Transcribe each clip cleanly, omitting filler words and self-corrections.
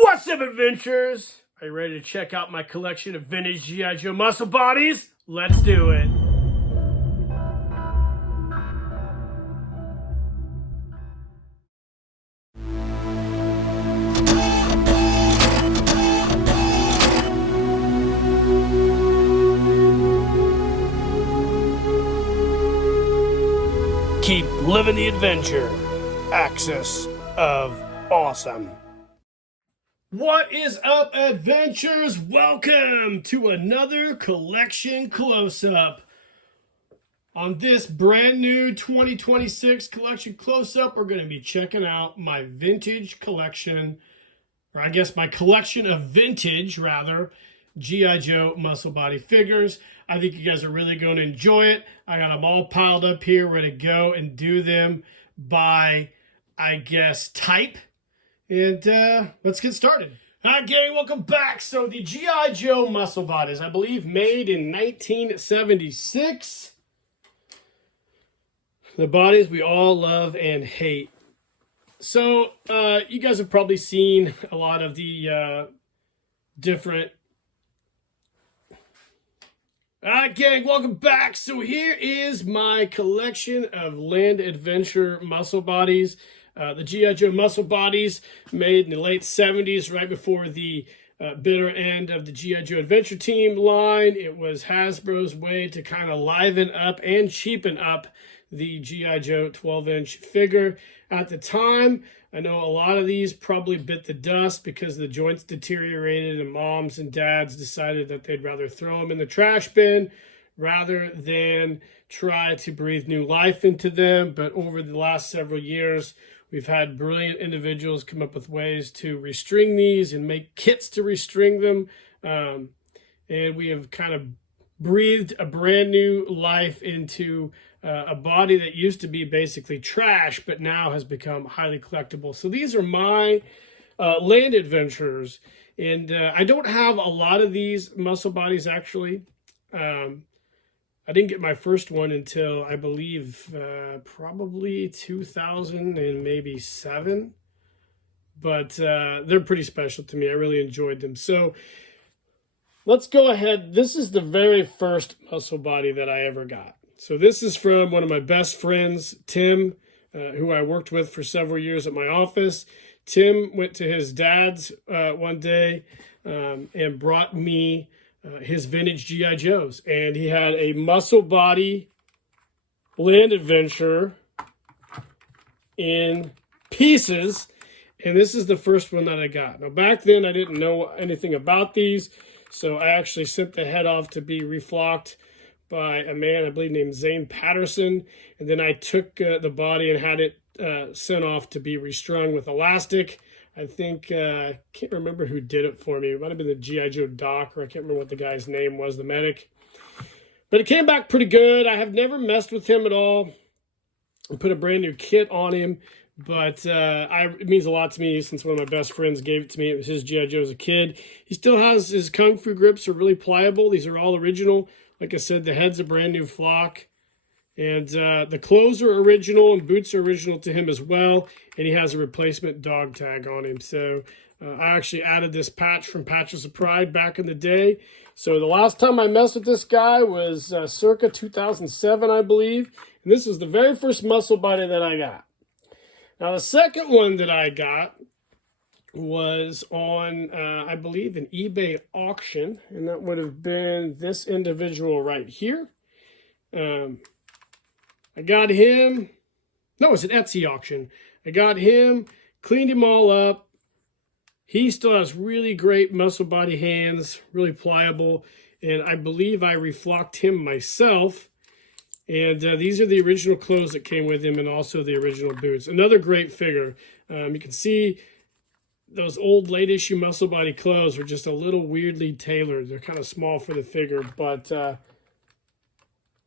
What's up, adventurers? Are you ready to check out my collection of vintage G.I. Joe muscle bodies? Let's do it. Keep living the adventure. Axis of Awesome. What is up, adventurers? Welcome to another collection close-up. On this brand new 2026 collection close-up, we're going to be checking out my vintage collection, or I guess my collection of vintage, rather, G.I. Joe muscle body figures. I think you guys are really going to enjoy it. I got them all piled up here, ready to go and do them by, I guess, type. And let's get started. Hi, gang, welcome back. So the G.I. Joe muscle bodies, I believe, made in 1976. The bodies we all love and hate. So you guys have probably seen a lot of the different... Alright, gang, welcome back. So here is my collection of Land Adventure muscle bodies. The G.I. Joe muscle bodies made in the late 70s, right before the bitter end of the G.I. Joe Adventure Team line. It was Hasbro's way to kind of liven up and cheapen up the G.I. Joe 12-inch figure. At the time, I know a lot of these probably bit the dust because the joints deteriorated and moms and dads decided that they'd rather throw them in the trash bin rather than try to breathe new life into them. But over the last several years, we've had brilliant individuals come up with ways to restring these and make kits to restring them. And we have kind of breathed a brand new life into a body that used to be basically trash, but now has become highly collectible. So these are my Land Adventures. And I don't have a lot of these muscle bodies, actually. I didn't get my first one until, I believe, probably 2007. But they're pretty special to me. I really enjoyed them. So let's go ahead. This is the very first muscle body that I ever got. So this is from one of my best friends, Tim, who I worked with for several years at my office. Tim went to his dad's one day and brought me his vintage G.I. Joes. And he had a muscle body Land Adventure in pieces. And this is the first one that I got. Now, back then, I didn't know anything about these. So I actually sent the head off to be reflocked by a man, I believe, named Zane Patterson. And then I took the body and had it sent off to be restrung with elastic. I think, I can't remember who did it for me. It might have been the G.I. Joe doc, or I can't remember what the guy's name was, the medic. But it came back pretty good. I have never messed with him at all. I put a brand new kit on him. But it means a lot to me since one of my best friends gave it to me. It was his G.I. Joe as a kid. He still has his Kung Fu grips are really pliable. These are all original. Like I said, the head's a brand new flock. And the clothes are original and boots are original to him as well. And he has a replacement dog tag on him. So I actually added this patch from Patches of Pride back in the day. So the last time I messed with this guy was circa 2007, I believe. And this is the very first muscle body that I got. Now, the second one that I got was on, I believe, an eBay auction. And that would have been this individual right here. I got him. No, it was an Etsy auction. I got him, cleaned him all up. He still has really great muscle body hands, really pliable. And I believe I reflocked him myself. And these are the original clothes that came with him and also the original boots. Another great figure. You can see those old late issue muscle body clothes were just a little weirdly tailored. They're kind of small for the figure, but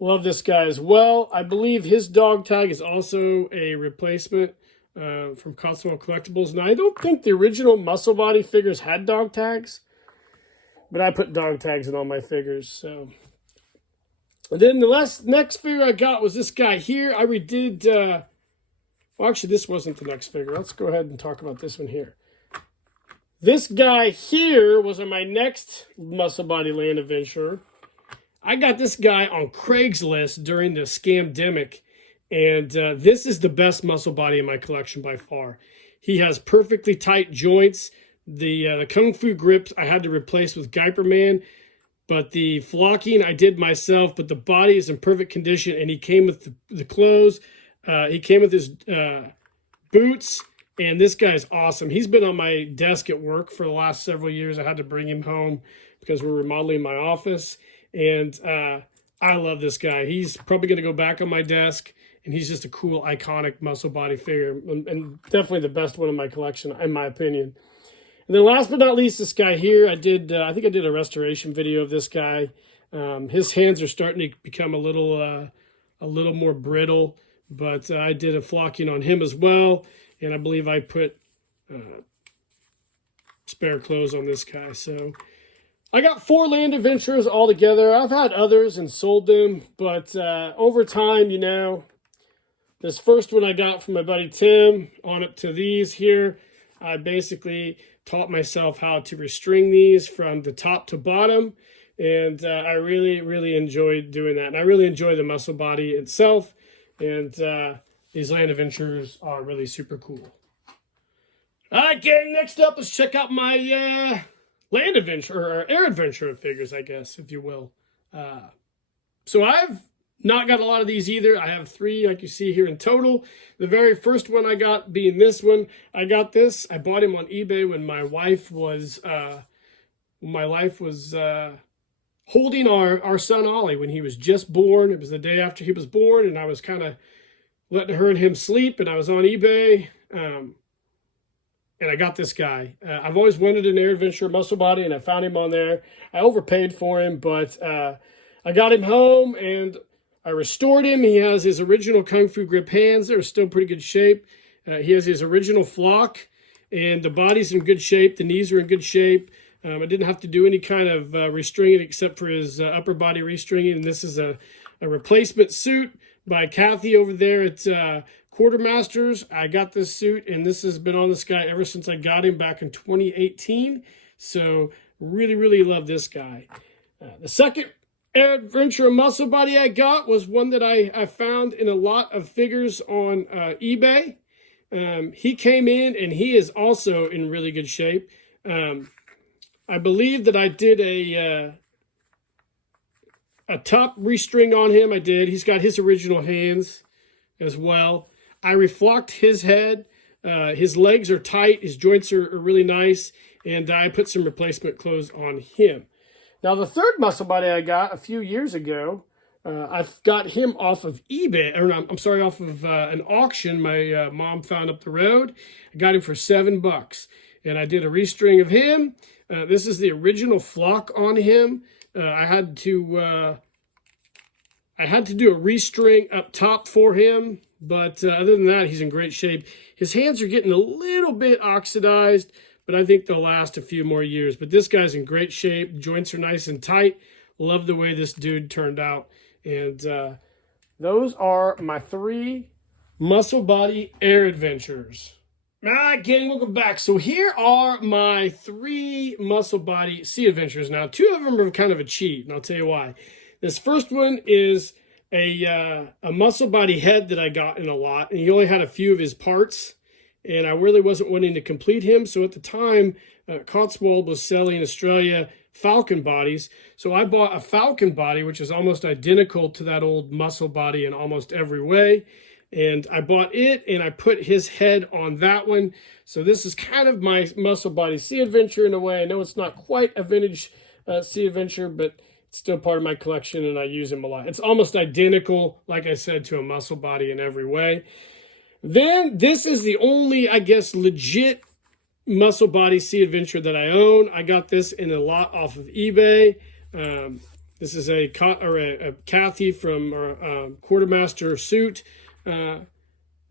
love this guy as well. I believe his dog tag is also a replacement from Closeup Collectibles. Now, I don't think the original muscle body figures had dog tags, but I put dog tags in all my figures, so... And then the next figure I got was this guy here. I redid, well, actually, this wasn't the next figure. Let's go ahead and talk about this one here. This guy here was on my next muscle body land adventure. I got this guy on Craigslist during the scamdemic, and this is the best muscle body in my collection by far. He has perfectly tight joints. The Kung Fu grips I had to replace with Guyper Man, but the flocking I did myself, but the body is in perfect condition, and he came with the clothes. He came with his boots, and this guy's awesome. He's been on my desk at work for the last several years. I had to bring him home because we're remodeling my office, and I love this guy. He's probably going to go back on my desk, and he's just a cool, iconic muscle body figure, and definitely the best one in my collection, in my opinion. And then last but not least, this guy here, I think I did a restoration video of this guy. His hands are starting to become a little more brittle, but I did a flocking on him as well. And I believe I put spare clothes on this guy. So I got 4 land adventures all together. I've had others and sold them, but over time, you know, this first one I got from my buddy Tim on up to these here, I basically taught myself how to restring these from the top to bottom, and I really enjoyed doing that. And I really enjoy the muscle body itself, and these land adventures are really super cool. All right, gang, next up, let's check out my land adventure, or air adventure figures, I guess, if you will. So I've not got a lot of these either. I have 3, like you see here in total. The very first one I got being this one. I got this. I bought him on eBay when my wife was holding our son Ollie when he was just born. It was the day after he was born, and I was kind of letting her and him sleep, and I was on eBay, and I got this guy. I've always wanted an air adventure muscle body, and I found him on there. I overpaid for him, but I got him home, and I restored him. He has his original Kung Fu grip hands. They're still pretty good shape. He has his original flock, and the body's in good shape. The knees are in good shape. I didn't have to do any kind of restringing except for his upper body restringing. And this is a replacement suit by Kathy over there at Quartermasters. I got this suit, and this has been on this guy ever since I got him back in 2018. So really love this guy. The second air adventure muscle body I got was one that I found in a lot of figures on eBay. He came in, and he is also in really good shape. I believe that I did a top restring on him. I did. He's got his original hands as well. I reflocked his head. His legs are tight. His joints are really nice. And I put some replacement clothes on him. Now, the third muscle body I got a few years ago, I've got him off of eBay, or I'm sorry, off of an auction my mom found up the road. I got him for $7, and I did a restring of him. This is the original flock on him. I had to do a restring up top for him, but other than that, he's in great shape. His hands are getting a little bit oxidized, but I think they'll last a few more years. But this guy's in great shape. Joints are nice and tight. Love the way this dude turned out. And those are my 3 muscle body air adventures. All right, gang, welcome back. So here are my 3 muscle body sea adventures. Now, 2 of them are kind of a cheat, and I'll tell you why. This first one is a muscle body head that I got in a lot, and he only had a few of his parts. And I really wasn't wanting to complete him. So at the time, Cotswold was selling Australia Falcon bodies. So I bought a Falcon body, which is almost identical to that old muscle body in almost every way. And I bought it, and I put his head on that one. So this is kind of my muscle body sea adventure in a way. I know it's not quite a vintage sea adventure, but it's still part of my collection, and I use him a lot. It's almost identical, like I said, to a muscle body in every way. Then this is the only, I guess, legit muscle body sea adventure that I own. I got this in a lot off of eBay. This is a Kathy from Quartermaster suit that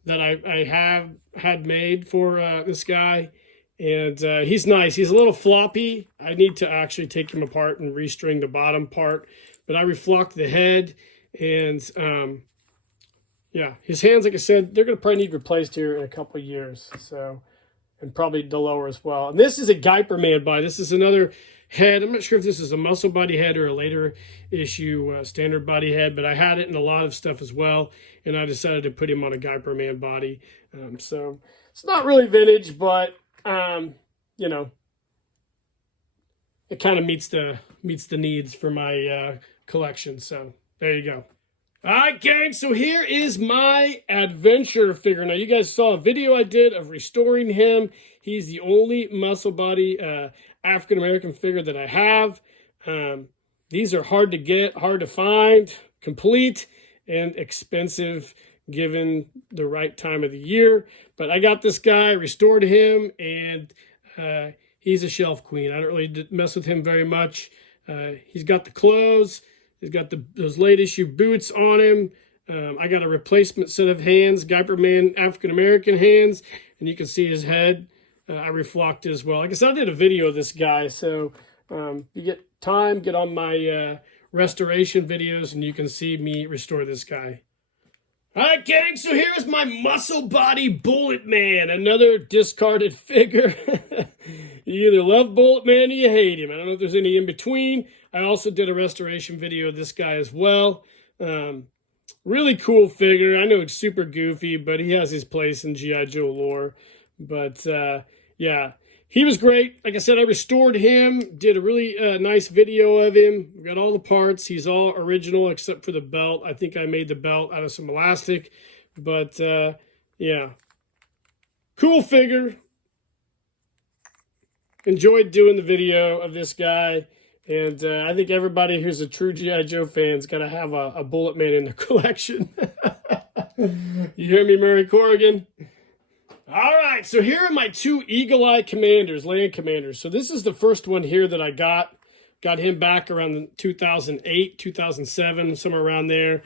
I had made for this guy. And he's nice. He's a little floppy. I need to actually take him apart and restring the bottom part. But I reflocked the head, and yeah, his hands, like I said, they're going to probably need replaced here in a couple of years. So and probably the lower as well. And this is a Guyper Man body. This is another head. I'm not sure if this is a muscle body head or a later issue standard body head, but I had it in a lot of stuff as well, and I decided to put him on a Guyper Man body. So it's not really vintage, but you know, it kind of meets the needs for my collection. So there you go. All right, gang, so here is my adventure figure. Now, you guys saw a video I did of restoring him. He's the only muscle body African-American figure that I have. These are hard to get, hard to find, complete, and expensive given the right time of the year. But I got this guy, restored him, and he's a shelf queen. I don't really mess with him very much. He's got the clothes. He's got those late issue boots on him. I got a replacement set of hands, Guyper Man African-American hands, and you can see his head. I reflocked as well. Like I said, I did a video of this guy, so you get time, get on my restoration videos, and you can see me restore this guy. All right, gang, so here's my muscle body Bullet Man, another discarded figure. You either love Bullet Man or you hate him. I don't know if there's any in between. I also did a restoration video of this guy as well. Really cool figure. I know it's super goofy, but he has his place in G.I. Joe lore. But, yeah, he was great. Like I said, I restored him, did a really nice video of him. We got all the parts. He's all original except for the belt. I think I made the belt out of some elastic. But, yeah, cool figure. Enjoyed doing the video of this guy. And I think everybody who's a true G.I. Joe fan is going to have a Bullet Man in their collection. You hear me, Murray Corrigan? All right, so here are my two Eagle Eye Commanders, Land Commanders. So this is the first one here that I got. Got him back around 2008, 2007, somewhere around there.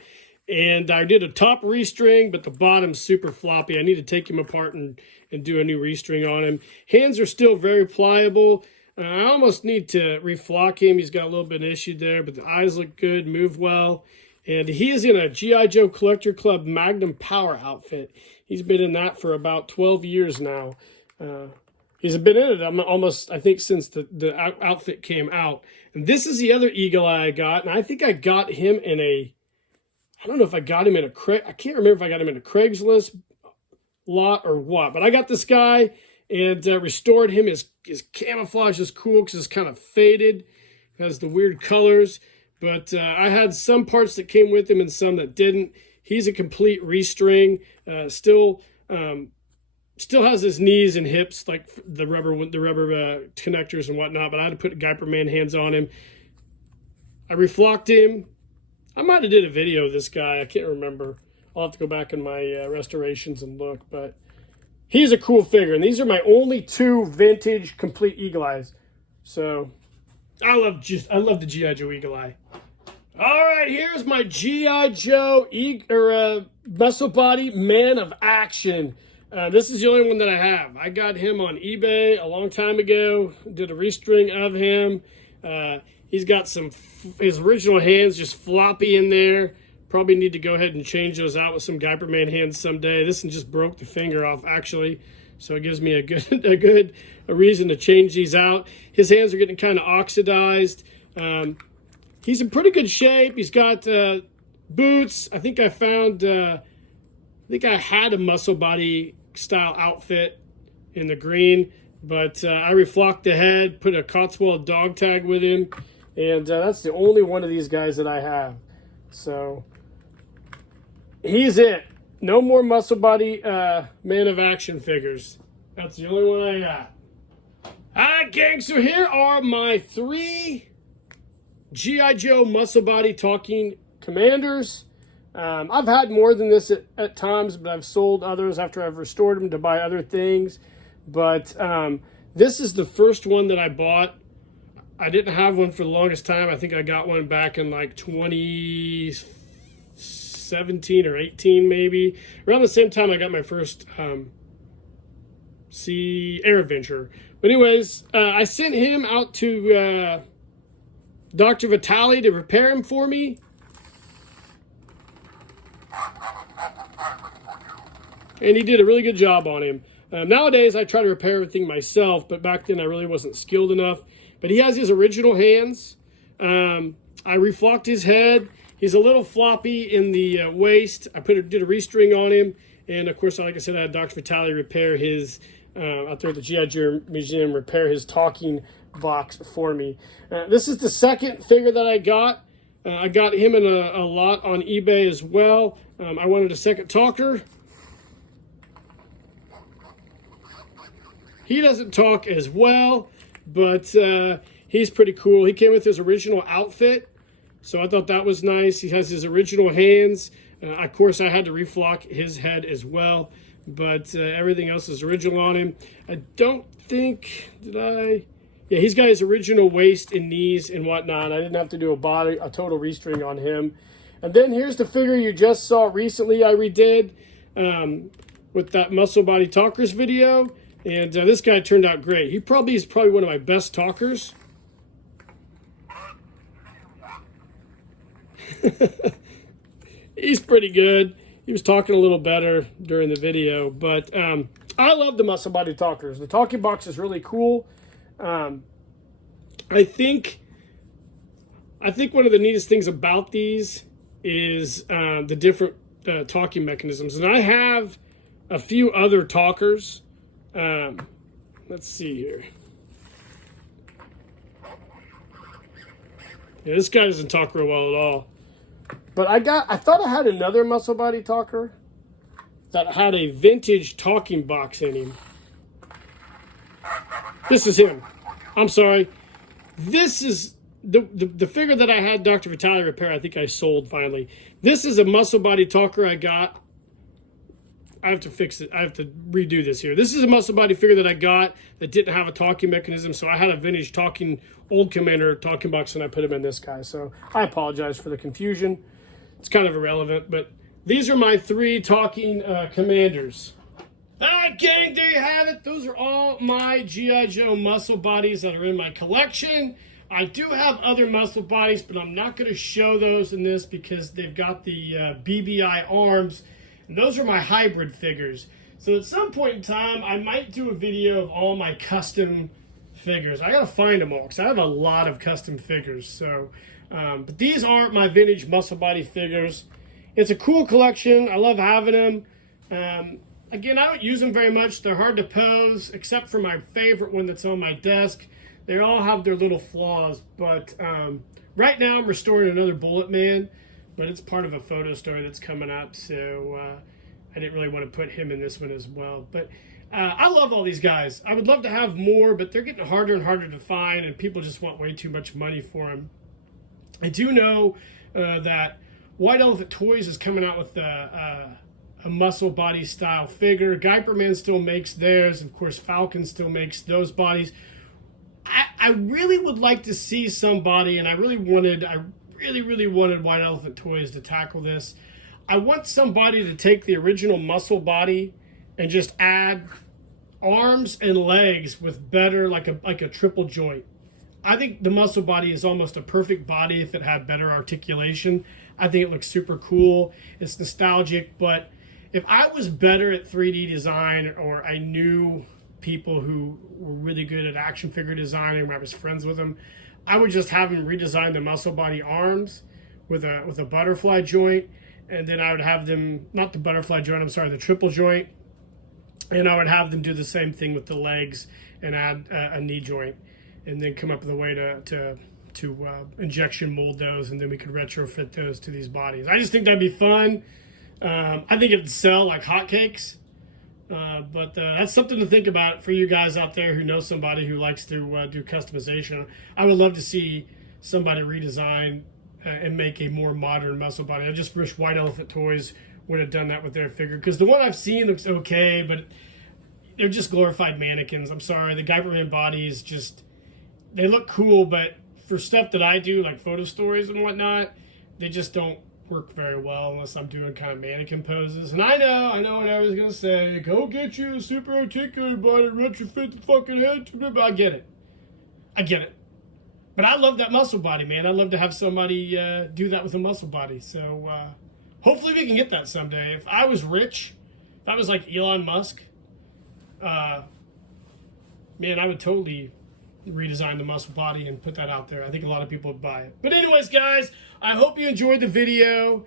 And I did a top restring, but the bottom's super floppy. I need to take him apart and do a new restring on him. Hands are still very pliable. I almost need to reflock him. He's got a little bit of issue there, but the eyes look good, move well. And he is in a G.I. Joe Collector Club Magnum Power outfit. He's been in that for about 12 years now. He's been in it almost, I think, since the outfit came out. And this is the other Eagle Eye I got. And I think I got him in a, I don't know if I got him in a, I can't remember if I got him in a Craigslist lot or what. But I got this guy and restored him. His camouflage is cool because it's kind of faded. It has the weird colors. But I had some parts that came with him and some that didn't. He's a complete restring. Still has his knees and hips, like the rubber connectors and whatnot. But I had to put Guyper Man hands on him. I reflocked him. I might have did a video of this guy. I can't remember. I'll have to go back in my restorations and look. But he's a cool figure. And these are my only two vintage complete Eagle Eyes. So I love the G.I. Joe Eagle Eye. All right, here's my G.I. Joe muscle body Man of Action. This is the only one that I have. I got him on eBay a long time ago. Did a restring of him. He's got his original hands just floppy in there. Probably need to go ahead and change those out with some Guyper Man hands someday. This one just broke the finger off, actually. So it gives me a reason to change these out. His hands are getting kind of oxidized. He's in pretty good shape. He's got boots. I think I found, I had a muscle body style outfit in the green, but I reflocked the head, put a Cotswold dog tag with him, and that's the only one of these guys that I have. So he's it. No more muscle body Man of Action figures. That's the only one I got. All right, gang, so here are my three G.I. Joe muscle body talking commanders. I've had more than this at times, but I've sold others after I've restored them to buy other things. But this is the first one that I bought. I didn't have one for the longest time. I think I got one back in like 2017 or 18 maybe. Around the same time I got my first Air Adventure. But anyways, I sent him out to Dr. Vitale to repair him for me. And he did a really good job on him. Nowadays, I try to repair everything myself, but back then I really wasn't skilled enough. But he has his original hands. I reflocked his head. He's a little floppy in the waist. I did a restring on him. And, of course, like I said, I had Dr. Vitale repair his, out there at the G.I. Joe Museum, repair his talking box for me. This is the second figure that I got. I got him in a lot on eBay as well. I wanted a second talker. He doesn't talk as well, but he's pretty cool. He came with his original outfit, so I thought that was nice. He has his original hands. Of course, I had to reflock his head as well, but everything else is original on him. I don't think, yeah, he's got his original waist and knees and whatnot. I didn't have to do a total restring on him. And then here's the figure you just saw recently I redid with that Muscle Body Talkers video. And this guy turned out great. He is probably one of my best talkers. He's pretty good. He was talking a little better during the video. But I love the Muscle Body Talkers. The talking box is really cool. I think one of the neatest things about these is the different talking mechanisms. And I have a few other talkers. Let's see here. Yeah, this guy doesn't talk real well at all. But I thought I had another Muscle Body Talker that had a vintage talking box in him. This is him. I'm sorry. This is the figure that I had Dr. Vitale repair. I think I sold finally. This is a Muscle Body Talker I got. I have to fix it. I have to redo this here. This is a Muscle Body figure that I got that didn't have a talking mechanism, so I had a vintage old Commander talking box, and I put him in this guy. So I apologize for the confusion. It's kind of irrelevant, but these are my 3 talking Commanders. All right, gang, there you have it. Those are all my G.I. Joe muscle bodies that are in my collection. I do have other muscle bodies, but I'm not going to show those in this because they've got the BBI arms. And those are my hybrid figures. So at some point in time, I might do a video of all my custom figures. I got to find them all because I have a lot of custom figures. So, but these aren't my vintage muscle body figures. It's a cool collection. I love having them. Again, I don't use them very much. They're hard to pose, except for my favorite one that's on my desk. They all have their little flaws. But right now, I'm restoring another Bullet Man. But it's part of a photo story that's coming up, so I didn't really want to put him in this one as well. But I love all these guys. I would love to have more, but they're getting harder and harder to find, and people just want way too much money for them. I do know that White Elephant Toys is coming out with a muscle body style figure. Guyperman still makes theirs. Of course, Falcon still makes those bodies. I really would like to see somebody, and I really wanted White Elephant Toys to tackle this. I want somebody to take the original muscle body and just add arms and legs with better, like a triple joint. I think the muscle body is almost a perfect body if it had better articulation. I think it looks super cool. It's nostalgic, but if I was better at 3D design, or I knew people who were really good at action figure designing, or I was friends with them, I would just have them redesign the muscle body arms with a butterfly joint, and then I would have them, not the butterfly joint, I'm sorry, the triple joint, and I would have them do the same thing with the legs and add a knee joint, and then come up with a way to injection mold those, and then we could retrofit those to these bodies. I just think that'd be fun. I think it'd sell like hotcakes. But that's something to think about for you guys out there who know somebody who likes to do customization. I would love to see somebody redesign and make a more modern muscle body. I just wish White Elephant Toys would have done that with their figure, because the one I've seen looks okay, but they're just glorified mannequins. I'm sorry, the Guyperman bodies just, they look cool, but for stuff that I do, like photo stories and whatnot, they just don't work very well unless I'm doing kind of mannequin poses. And I know what I was gonna say. Go get you a super articulated body, retrofit the fucking head. But I get it. But I love that muscle body, man. I'd love to have somebody do that with a muscle body. So hopefully we can get that someday. If I was rich, if I was like Elon Musk, man, I would totally redesign the muscle body and put that out there. I think a lot of people would buy it. But anyways, guys, I hope you enjoyed the video.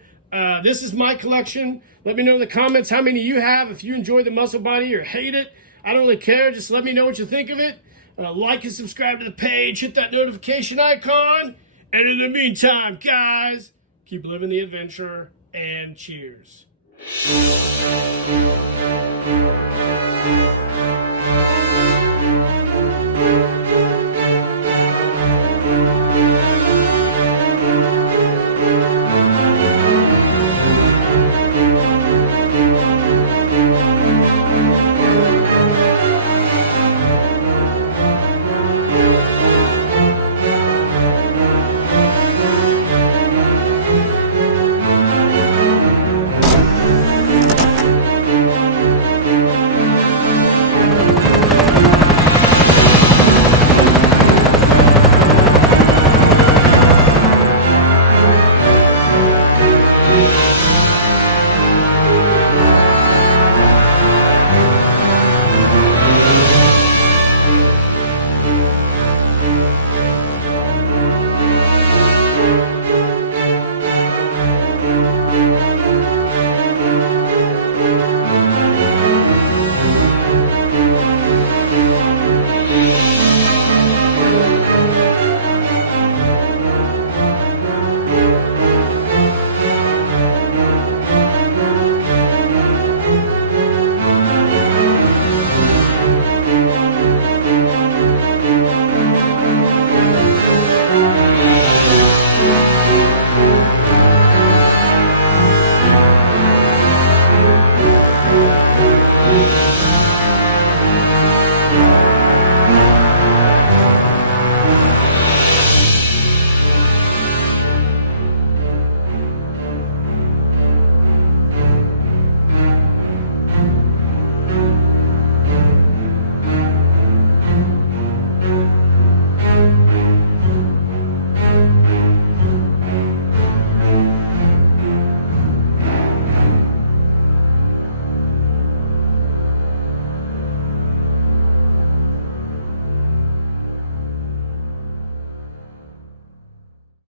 This is my collection. Let me know in the comments how many you have. If you enjoy the muscle body or hate it, I don't really care. Just let me know what you think of it. Like and subscribe to the page. Hit that notification icon. And in the meantime, guys, keep living the adventure, and cheers.